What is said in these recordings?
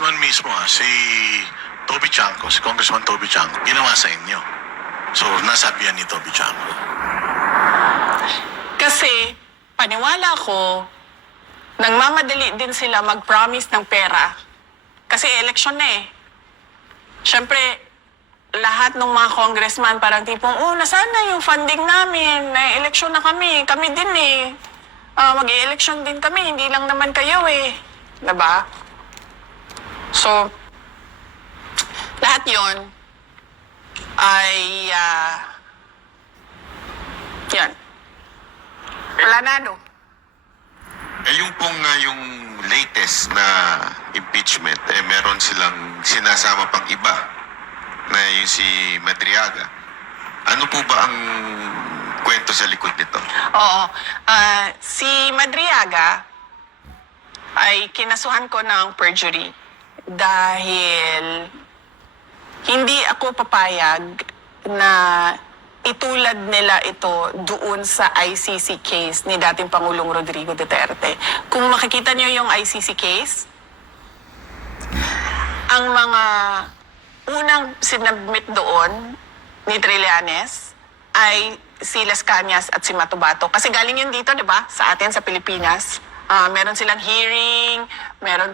Man mismo si Toby Chanco, si Congressman Toby Chanco, ginawa sa inyo. So, nasabihan ni Toby Chanco. Kasi, paniwala ko, nagmamadali din sila mag-promise ng pera. Kasi election na eh. Siyempre, lahat ng mga congressman parang tipong, nasaan na yung funding namin? May election na kami. Kami din eh. Mag-i-election din kami. Hindi lang naman kayo eh. Diba? So, lahat yon ay, yan. Planado. Yung pong yung latest na impeachment, meron silang sinasama pang iba na yung si Madriaga. Ano po ba ang kwento sa likod nito? Oo. Si Madriaga ay kinasuhan ko ng perjury dahil hindi ako papayag na itulad nila ito doon sa ICC case ni dating Pangulong Rodrigo Duterte. Kung makikita niyo yung ICC case, ang mga unang sinubmit doon ni Trillanes ay si Las Cañas at si Matubato. Kasi galing yun dito, di ba? Sa atin, sa Pilipinas. Meron silang hearing,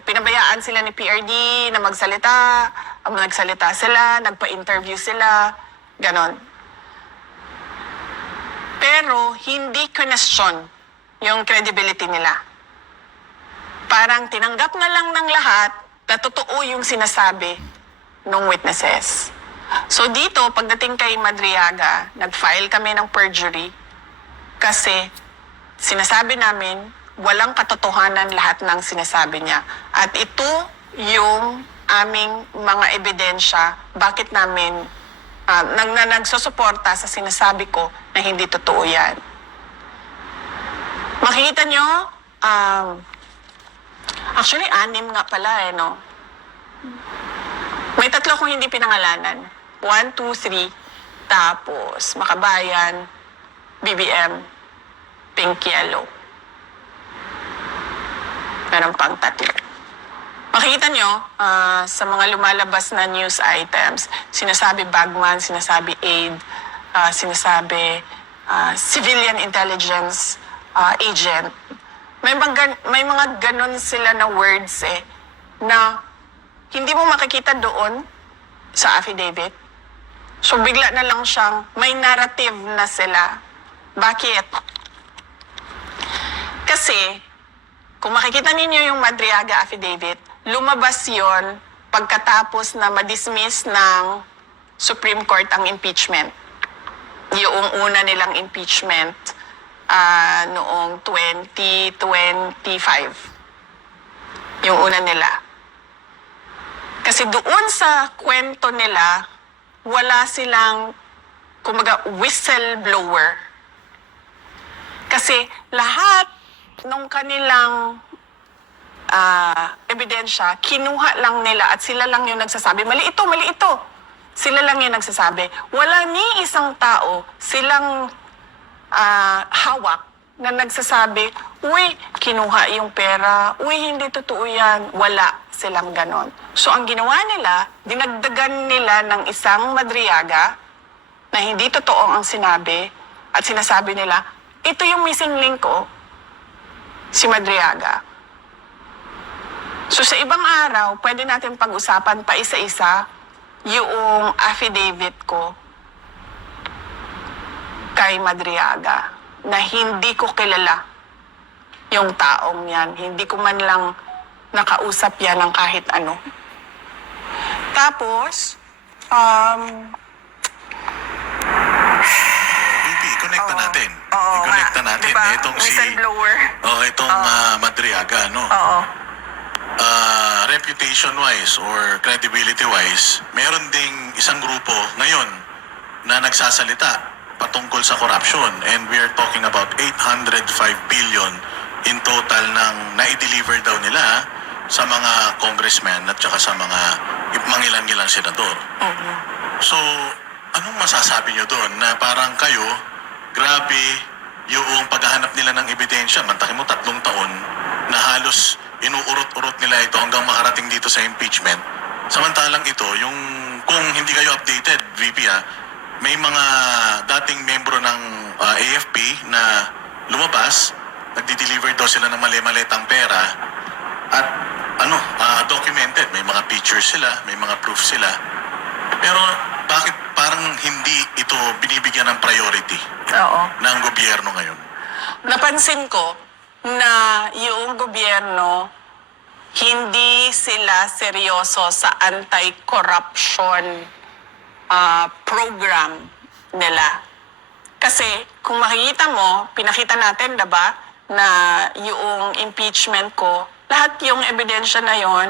pinabayaan sila ni PRD na magsalita, nagsalita sila, nagpa-interview sila, ganon. Pero hindi question yung credibility nila. Parang tinanggap na lang ng lahat na totoo yung sinasabi ng witnesses. So dito, pagdating kay Madriaga, nag-file kami ng perjury kasi sinasabi namin walang katotohanan lahat ng sinasabi niya. At ito yung aming mga ebidensya bakit namin nagsusuporta sa sinasabi ko na hindi totoo yan. Makikita nyo, actually 6 nga pala no? May 3 akong hindi pinangalanan. 1, 2, 3, tapos Makabayan, BBM, Pink Yellow. Meron pang 3. Makikita nyo, sa mga lumalabas na news items, sinasabi bagman, sinasabi aid, sinasabi civilian intelligence agent. May mga ganon sila na words na hindi mo makikita doon sa affidavit. So bigla na lang siyang may narrative na sila. Bakit? Kasi kung makikita ninyo yung Madriaga affidavit, lumabas yon pagkatapos na ma-dismiss ng Supreme Court ang impeachment. Yung una nilang impeachment noong 2025. Yung una nila. Kasi doon sa kwento nila, wala silang, kumbaga, whistleblower. Kasi lahat nung kanilang ebidensya, kinuha lang nila at sila lang yung nagsasabi, mali ito, mali ito. Sila lang yung nagsasabi. Wala ni isang tao silang hawak na nagsasabi, uy, kinuha yung pera, uy, hindi totoo yan. Wala silang ganon. So, ang ginawa nila, dinagdagan nila ng isang Madriaga na hindi totoo ang sinabi at sinasabi nila, ito yung missing link ko, si Madriaga. So, sa ibang araw, pwede natin pag-usapan pa isa-isa yung affidavit ko kay Madriaga na hindi ko kilala yung taong yan. Hindi ko man lang nakausap yan ng kahit ano. Tapos, I-connect natin. Oo I-connect nga. natin. Diba? Itong Whistleblower. itong Madriaga, no? Oo. Reputation-wise or credibility-wise, meron ding isang grupo ngayon na nagsasalita patungkol sa corruption. And we are talking about 805 billion in total ng na-deliver daw nila sa mga congressmen at saka sa mga mangilan-ngilang senador. So, anong masasabi nyo doon na parang kayo, grabe yung paghahanap nila ng ebidensya, mantakin mo 3 taon na halos inuurot-urot nila ito hanggang makarating dito sa impeachment. Samantalang ito, yung kung hindi kayo updated, VP may mga dating membro ng AFP na lumabas, nagdi-deliver daw sila ng mali-malitang pera at documented, may mga pictures sila, may mga proof sila. Pero bakit parang hindi ito binibigyan ng priority Oo. ng gobyerno ngayon? Napansin ko na yung gobyerno, hindi sila seryoso sa anti-corruption program nila. Kasi kung makikita mo, pinakita natin, diba, na yung impeachment ko, lahat yung ebidensya na yon,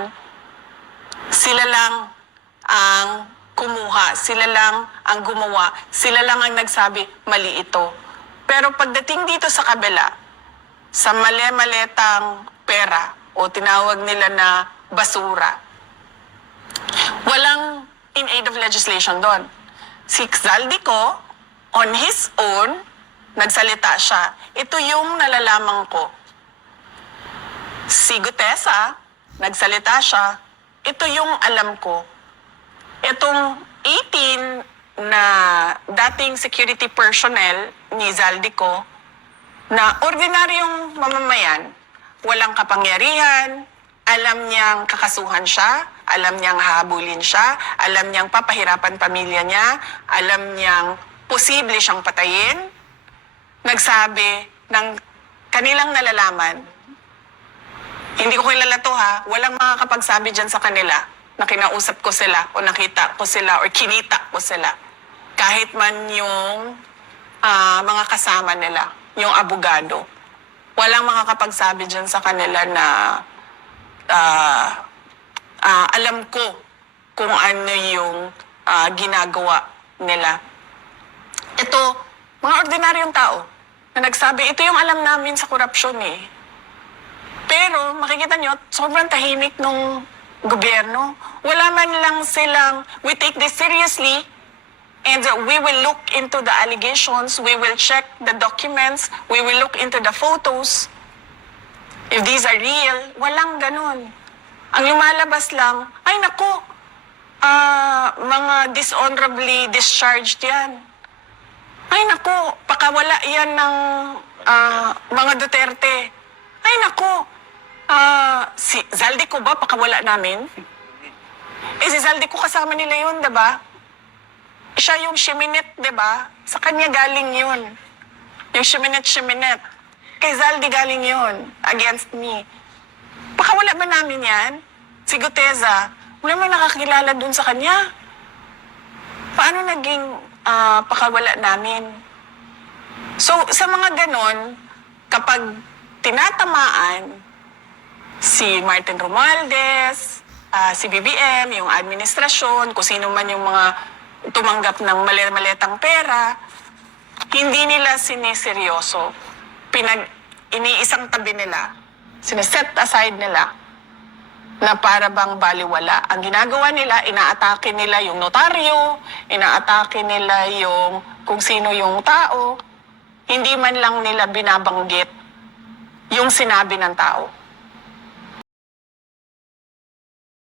sila lang ang kumuha, sila lang ang gumawa, sila lang ang nagsabi, mali ito. Pero pagdating dito sa kabila, sa mali-maletang pera o tinawag nila na basura, walang in aid of legislation doon. Si Zaldico, on his own, nagsalita siya. Ito yung nalalaman ko. Si Gutesa, nagsalita siya. Ito yung alam ko. Itong 18 na dating security personnel ni Zaldico, na ordinaryong mamamayan, walang kapangyarihan, alam niyang kakasuhan siya, alam niyang hahabulin siya, alam niyang papahirapan pamilya niya, alam niyang posible siyang patayin, nagsabi ng kanilang nalalaman. Hindi ko kilala to walang makakapagsabi dyan sa kanila na kinausap ko sila o nakita ko sila o kinita ko sila. Kahit man yung mga kasama nila, yung abogado. Walang makakapagsabi dyan sa kanila na alam ko kung ano yung ginagawa nila. Ito, mga ordinaryong tao na nagsabi, ito yung alam namin sa korupsyon Pero makikita nyo, sobrang tahimik nung gobyerno. Wala man lang silang, we take this seriously and we will look into the allegations, we will check the documents, we will look into the photos. If these are real, walang ganun. Ang lumalabas lang, ay naku, mga dishonorably discharged yan. Ay naku, pakawala yan ng mga Duterte. Ay naku, si Zaldico ba pakawala namin? Si Zaldico kasama nila yun, diba? Siya yung Shiminet, diba? Sa kanya galing yun. Yung Shiminet. Kay Zaldi galing yun, against me. Pakawala ba namin yan? Si Guteza, wala man nakakilala dun sa kanya. Paano naging pakawala namin? So, sa mga ganon, kapag tinatamaan si Martin Romualdez, si BBM, yung administrasyon, kung sino man yung mga tumanggap ng mali-maletang pera, hindi nila siniseryoso. Iniisang tabi nila, sineset aside nila na para bang baliwala. Ang ginagawa nila, inaatake nila yung notaryo, inaatake nila yung kung sino yung tao, hindi man lang nila binabanggit yung sinabi ng tao.